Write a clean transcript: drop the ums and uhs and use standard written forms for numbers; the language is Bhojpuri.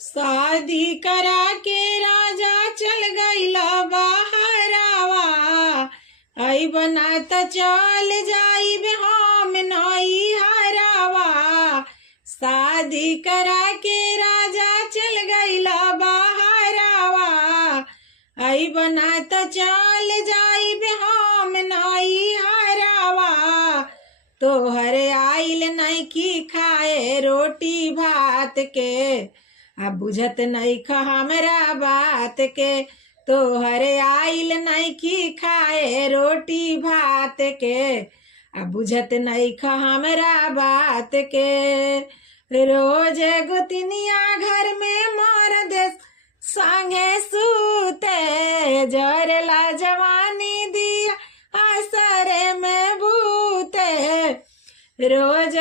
शादी करा के राजा चल गईला बहरावा, आई बना त चल जाइब हम नई हरावा। शादी करा के राजा चल गईला बहरावा, आई बना त चल जाइब हम नई हरावा। तोहर आइल नइखी खाए रोटी भात के, आ बुझत नइख हमरा बात के। तोहर आइल नइखी खाए रोटी भात के, आ बुझत नइख हमरा बात के। रोज गोतनिया घर में मर्द संगे सूते, जरेला जवानी दिया असरे में भूते। रोज